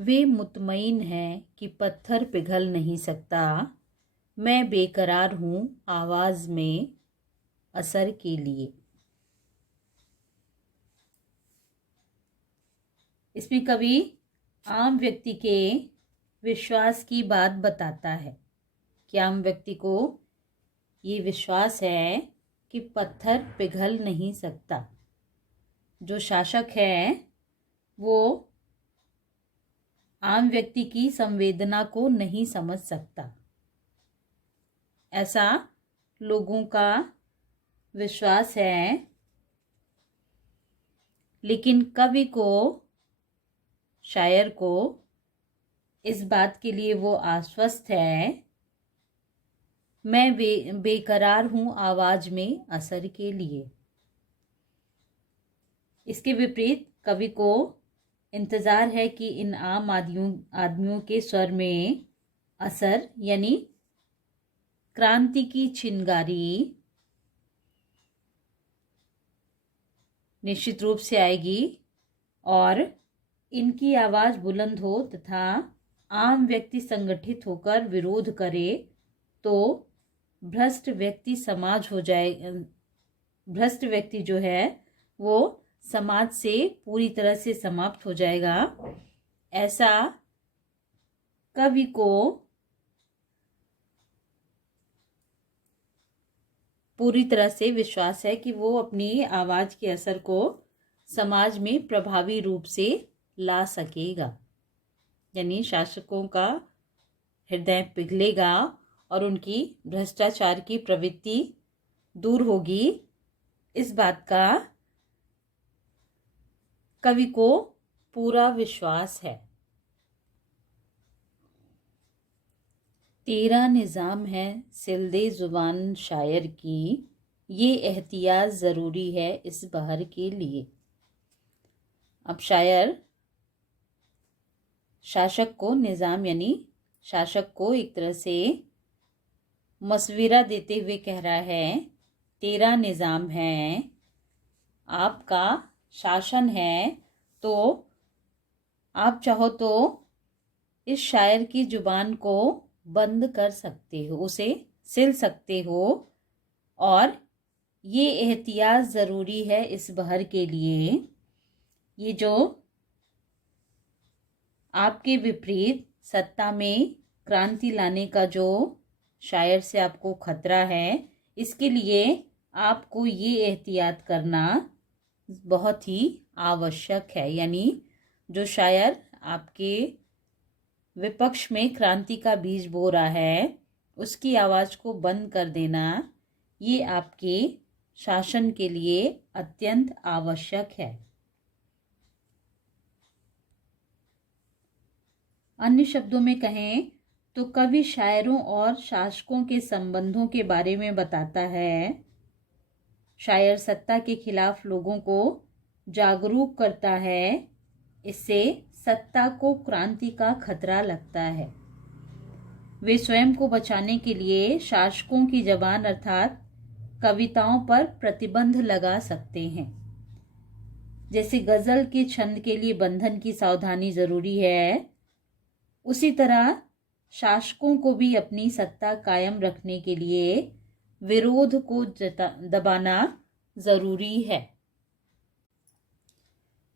वे मुतमईन हैं कि पत्थर पिघल नहीं सकता, मैं बेकरार हूँ आवाज़ में असर के लिए। इसमें कवि आम व्यक्ति के विश्वास की बात बताता है कि आम व्यक्ति को ये विश्वास है कि पत्थर पिघल नहीं सकता। जो शासक है वो आम व्यक्ति की संवेदना को नहीं समझ सकता, ऐसा लोगों का विश्वास है। लेकिन कवि को, शायर को इस बात के लिए वो आश्वस्त है, मैं बेकरार हूँ आवाज में असर के लिए। इसके विपरीत कवि को इंतजार है कि इन आम आदमियों के स्वर में असर यानी क्रांति की चिंगारी निश्चित रूप से आएगी और इनकी आवाज बुलंद हो तथा आम व्यक्ति संगठित होकर विरोध करे तो भ्रष्ट व्यक्ति समाज हो जाए, भ्रष्ट व्यक्ति जो है वो समाज से पूरी तरह से समाप्त हो जाएगा। ऐसा कवि को पूरी तरह से विश्वास है कि वो अपनी आवाज के असर को समाज में प्रभावी रूप से ला सकेगा, यानी शासकों का हृदय पिघलेगा और उनकी भ्रष्टाचार की प्रवृत्ति दूर होगी। इस बात का कवि को पूरा विश्वास है। तेरा निज़ाम है सिलदे जुबान शायर की, ये एहतियात ज़रूरी है इस बहर के लिए। अब शायर शासक को, निज़ाम यानी शासक को एक तरह से मशविरा देते हुए कह रहा है, तेरा निज़ाम है, आपका शासन है, तो आप चाहो तो इस शायर की जुबान को बंद कर सकते हो, उसे सिल सकते हो, और ये एहतियात ज़रूरी है इस बहर के लिए। ये जो आपके विपरीत सत्ता में क्रांति लाने का जो शायर से आपको खतरा है, इसके लिए आपको ये एहतियात करना बहुत ही आवश्यक है। यानी जो शायर आपके विपक्ष में क्रांति का बीज बो रहा है, उसकी आवाज़ को बंद कर देना, ये आपके शासन के लिए अत्यंत आवश्यक है। अन्य शब्दों में कहें तो कवि शायरों और शासकों के संबंधों के बारे में बताता है। शायर सत्ता के खिलाफ लोगों को जागरूक करता है, इससे सत्ता को क्रांति का खतरा लगता है। वे स्वयं को बचाने के लिए शासकों की जबान अर्थात कविताओं पर प्रतिबंध लगा सकते हैं। जैसे गजल के छंद के लिए बंधन की सावधानी जरूरी है, उसी तरह शासकों को भी अपनी सत्ता कायम रखने के लिए विरोध को दबाना जरूरी है।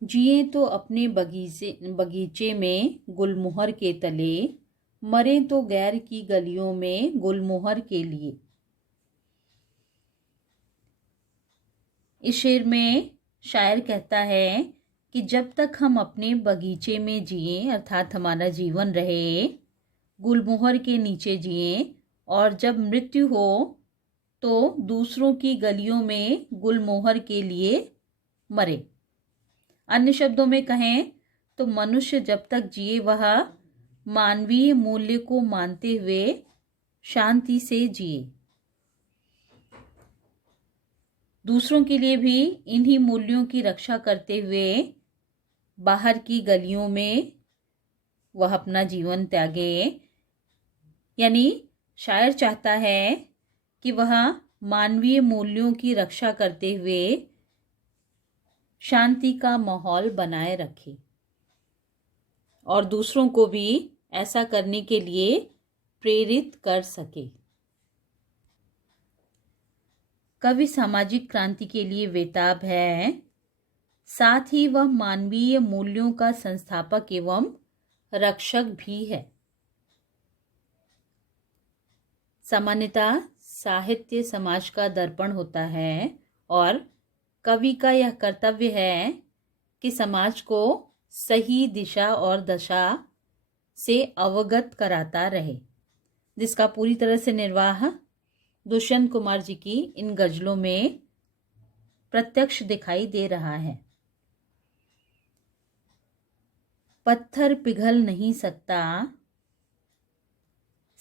जिए तो अपने बगीचे में गुलमोहर के तले, मरे तो गैर की गलियों में गुलमोहर के लिए। इस शेर में शायर कहता है कि जब तक हम अपने बगीचे में जिए अर्थात हमारा जीवन रहे, गुलमोहर के नीचे जिए, और जब मृत्यु हो तो दूसरों की गलियों में गुलमोहर के लिए मरे। अन्य शब्दों में कहें तो मनुष्य जब तक जिए वह मानवीय मूल्य को मानते हुए शांति से जिए। दूसरों के लिए भी इन्हीं मूल्यों की रक्षा करते हुए बाहर की गलियों में वह अपना जीवन त्यागे। यानी शायर चाहता है कि वह मानवीय मूल्यों की रक्षा करते हुए शांति का माहौल बनाए रखे। और दूसरों को भी ऐसा करने के लिए प्रेरित कर सके। कवि सामाजिक क्रांति के लिए बेताब है, साथ ही वह मानवीय मूल्यों का संस्थापक एवं रक्षक भी है। सामान्यतः साहित्य समाज का दर्पण होता है और कवि का यह कर्तव्य है कि समाज को सही दिशा और दशा से अवगत कराता रहे, जिसका पूरी तरह से निर्वाह दुष्यंत कुमार जी की इन गजलों में प्रत्यक्ष दिखाई दे रहा है। पत्थर पिघल नहीं सकता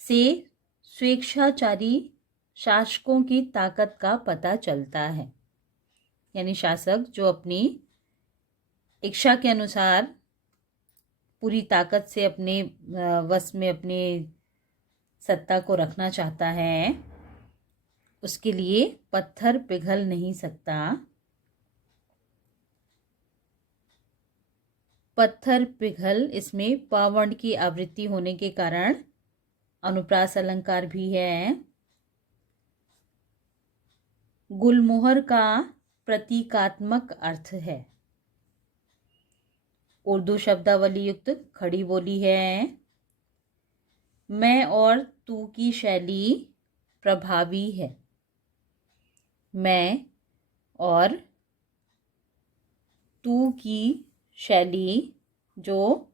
से स्वेच्छाचारी शासकों की ताकत का पता चलता है। यानी शासक जो अपनी इच्छा के अनुसार पूरी ताकत से अपने वश में अपनी सत्ता को रखना चाहता है, उसके लिए पत्थर पिघल नहीं सकता। पत्थर पिघल इसमें पावंड की आवृत्ति होने के कारण अनुप्रास अलंकार भी है। गुलमोहर का प्रतीकात्मक अर्थ है। उर्दू शब्दावली युक्त खड़ी बोली है। मैं और तू की शैली प्रभावी है। मैं और तू की शैली जो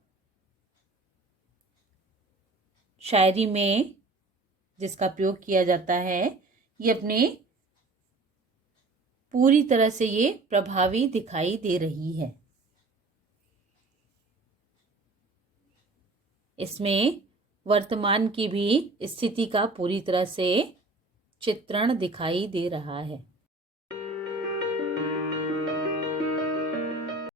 शायरी में जिसका प्रयोग किया जाता है, ये अपने पूरी तरह से ये प्रभावी दिखाई दे रही है। इसमें वर्तमान की भी स्थिति का पूरी तरह से चित्रण दिखाई दे रहा है।